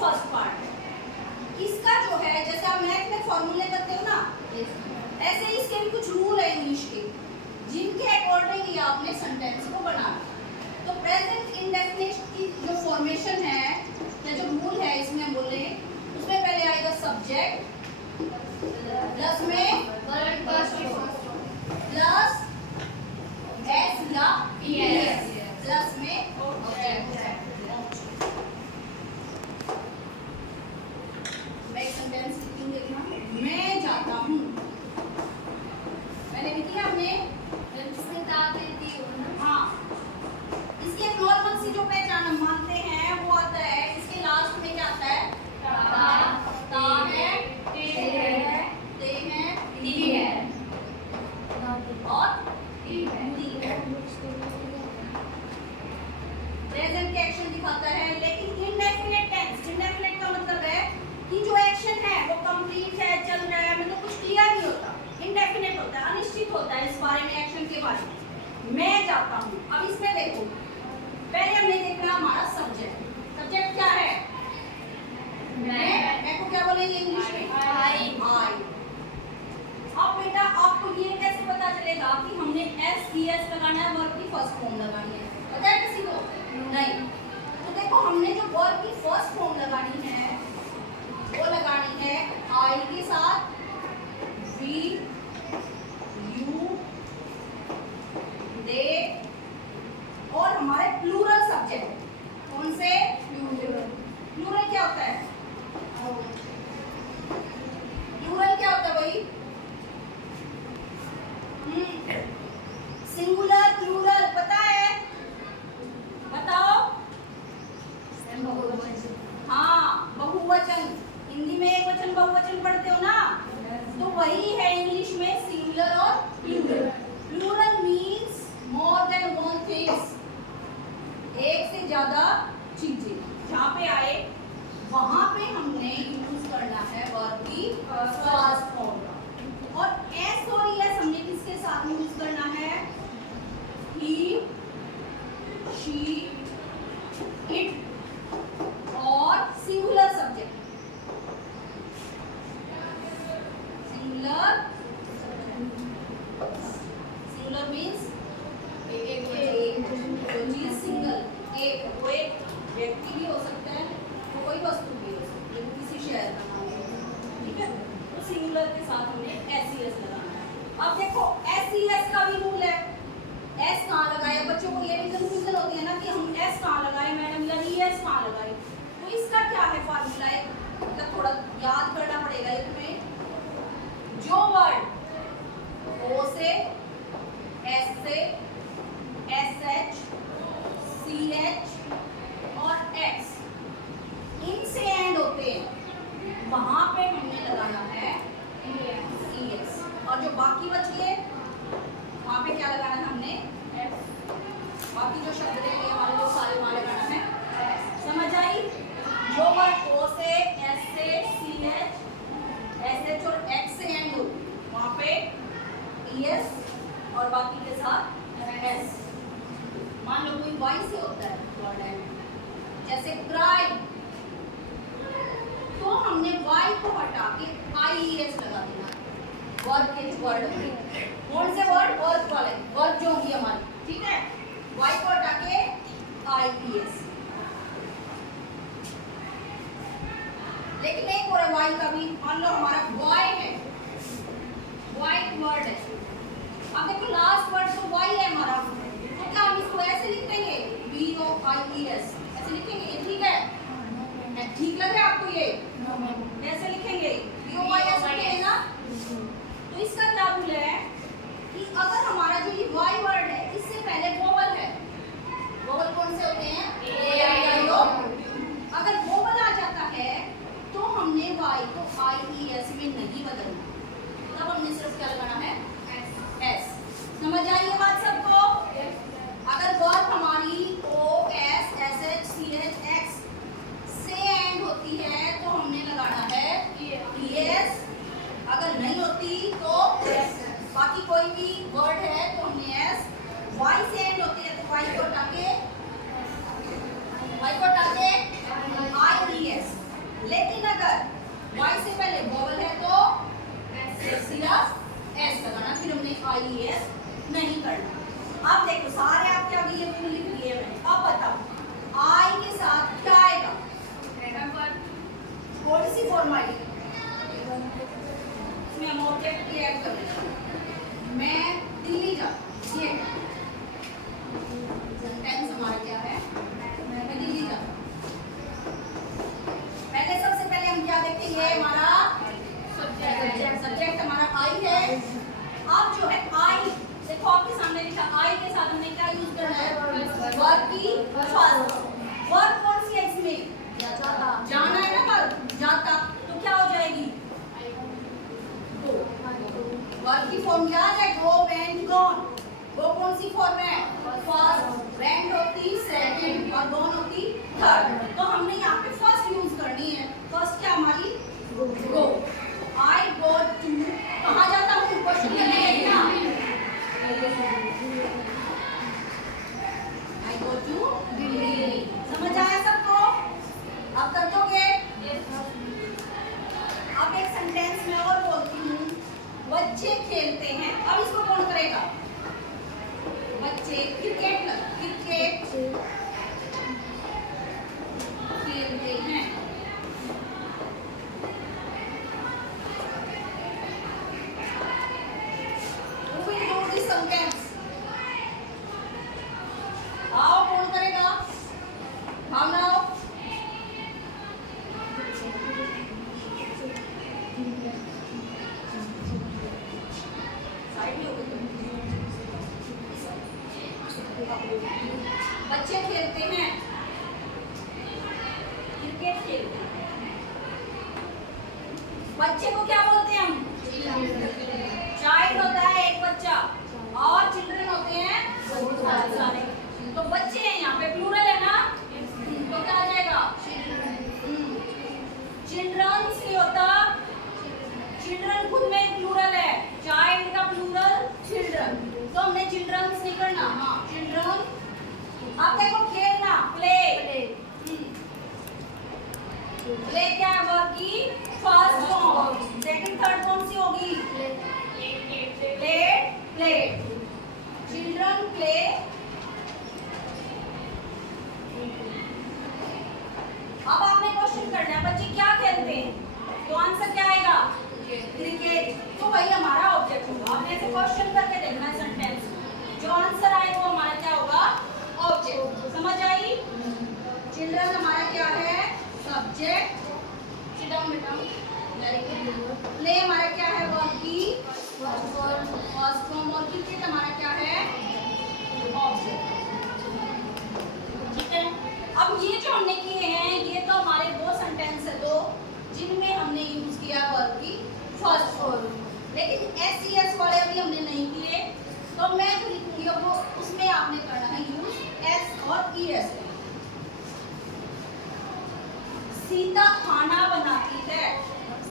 First part है। इसका जो है जैसे आप मैथ में फॉर्मूले करते हो ना, ऐसे ही इसके भी कुछ रूल है इंग्लिश के, जिनके अकॉर्डिंग ही आपने सेंटेंस को बनाना। तो प्रेजेंट इंडेफिनिट की जो फॉर्मेशन है या जो रूल है इसमें बोले, उसमें पहले आएगा सब्जेक्ट प्लस में प्लस एस या ईएस प्लस में ऑब्जेक्ट। मैं एक सेंटेंस लिखूंगी ना, मैं जाता हूँ, मैंने लिखी है हमने जिसमें ता देती हो ना। हाँ, इसकी एक नॉर्मल सी जो पहचान हम मानते हैं वो आता है, इसके लास्ट में क्या आता है, ता है, ते है, ती है और ती है। प्रेजेंट के एक्शन दिखाता है, लेकिन इंडेफिनिट टेंस, इंडेफिनिट का मतलब है कि जो एक्शन है वो कंप्लीट है, चल रहा है, मतलब कुछ क्लियर नहीं होता, इंडेफिनिट होता है, अनिश्चित होता है इस बारे में, एक्शन के बारे में। मैं जाता हूँ, अब इसमें देखो पहले हमने देखना हमारा सब्जेक्ट। सब्जेक्ट क्या है, मैं को क्या बोलेंगे इंग्लिश में, आई। अब बेटा आपको ये कैसे पता चलेगा कि हमने एस ई एस लगाना है, वर्ब की फर्स्ट फॉर्म लगानी है, पता है किसी को? नहीं। तो देखो हमने जो वर्ब की फर्स्ट फॉर्म लगानी है वो लगानी है आई के साथ वी, यू, दे और हमारे प्लूरल सब्जेक्ट। कौन से? प्लूरल क्या होता है? प्लूरल क्या होता है भाई? सिंगुलर प्लूरल पता है? बताओ। हाँ, बहुवचन। हिंदी में एक वचन बहुवचन पढ़ते हो ना, तो वही है इंग्लिश में सिंगुलर और plural. Plural means more than one things, एक से ज्यादा चीजें जहाँ पे आए वहां पे हमने यूज करना है वर्ब की फर्स्ट फॉर्म। और एस और यस हमने किसके साथ यूज करना है? ही, शी, इट और सिंगुलर सब्जेक्ट। सिंगुलर मींस एक चीज सिंगल, एक वो एक व्यक्ति भी हो सकता है, वो कोई वस्तु भी हो सकती है, किसी शहर का नाम है, ठीक है। तो सिंगुलर के साथ हमने एस ई एस लगाना है। अब देखो एस ई एस का भी रूल है, एस कहाँ लगाए, बच्चों को ये भी कंफ्यूजन होती है ना कि हम एस कहाँ लगाए मैडम या ई एस कहाँ लगाए। तो इसका क्या है फार्मूला है, मतलब थोड़ा याद करना पड़ेगा ये तुम्हें। जो वर्ड ओ से, एस से, एस एच, सी एच और एक्स इनसे एंड होते हैं, वहां पे हमने लगाना है ई एस। और जो बाकी बच गए वहां पे क्या लगाना है हमने? बाकी जो शब्द रह गए हमारे वो सारे वहां लगाना है। समझ आई? जो वर्ड ओ से, एस से, सी एच, एस एच और एक्स से एंड हो वहां पे ई एस और बाकी के साथ एस। मान लो कोई वाई से होता है वर्ड है, जैसे क्राई, तो हमने वाई को हटा के आई ई एस लगा देना वर्ब के वर्ड में। कौन से वर्ड? वर्ब वाले, वर्ब जो होगी हमारी, ठीक है। वाई को हटा के आई ई एस। लेकिन एक और है वाई का भी, मान लो हमारा बॉय है, वाइट वर्ड है, अब देखो लास्ट वर्ड तो वाई है हमारा, तो क्या हम इसको ऐसे लिख देंगे बी ओ आई ई एस, ऐसे लिखेंगे? ये ठीक है? ठीक लग रहा है आपको? ये ऐसे लिखेंगे बी ओ आई एस लिखेंगे ना। तो इसका क्या रूल है कि अगर हमारा जो ये वाई वर्ड है इससे पहले वोवल है, वोवल कौन से होते हैं? ए आई ओ। अगर वोवल आ जाता है तो हमने वाई को आई ई एस में नहीं बदलना, तब हमने सिर्फ क्या लगाना है? एस। समझ आई ये बात सबको? अगर वर्ब हमारी O S, S H, C H, X से एंड होती है तो हमने लगाना है ई एस, अगर नहीं होती तो एस। बाकी कोई भी वर्ड है तो हमने एस। वाई से एंड होती है तो वाई को हटा के थर्ड। तो हमने यहाँ पे फर्स्ट यूज करनी है। फर्स्ट क्या हमारी? गो। आई गो टू, कहाँ जाता हूँ? क्वेश्चन करने गई ना। आई गो टू दिल्ली। समझ आया सबको? अब कर दोगे? अब एक सेंटेंस में और बोलती हूँ, बच्चे खेलते हैं। अब इसको कौन करेगा? बच्चे क्रिकेट खेलते हैं। Who will do this sentence? आओ, कौन करेगा? हम आओ। बच्चे खेलते हैं, क्रिकेट खेलते हैं। बच्चे को क्या बोलते हैं हम? चाइल्ड होता है एक बच्चा, और चिल्ड्रन होते हैं बहुत सारे। तो बच्चे हैं यहाँ पे प्लूरल है ना, तो क्या आ जाएगा? चिल्ड्रंस नहीं होता, चिल्ड्रन खुद में प्लूरल है, चाइल्ड का प्लूरल चिल्ड्रन। तो हमने चिल्ड्रंस नहीं करना। हाँ, चिल्ड्रन। अब देखो खेलना, प्ले। प्ले क्या है? वर्ब की फर्स्ट फॉर्म। सेकंड थर्ड कौन सी होगी? Play, play. Children play. अब आपने क्वेश्चन करना है, बच्चे क्या खेलते हैं? तो आंसर क्या आएगा? क्रिकेट। तो वही हमारा ऑब्जेक्ट होगा। आपने ऐसे क्वेश्चन करके देखना है सेंटेंस, जो आंसर आए वो हमारा क्या होगा? ऑब्जेक्ट। समझ आई? चिल्ड्रन हमारा क्या है? सब्जेक्ट। सिट डाउन बेटा। प्ले हमारा क्या है? वर्ब की फर्स्ट फॉर्म।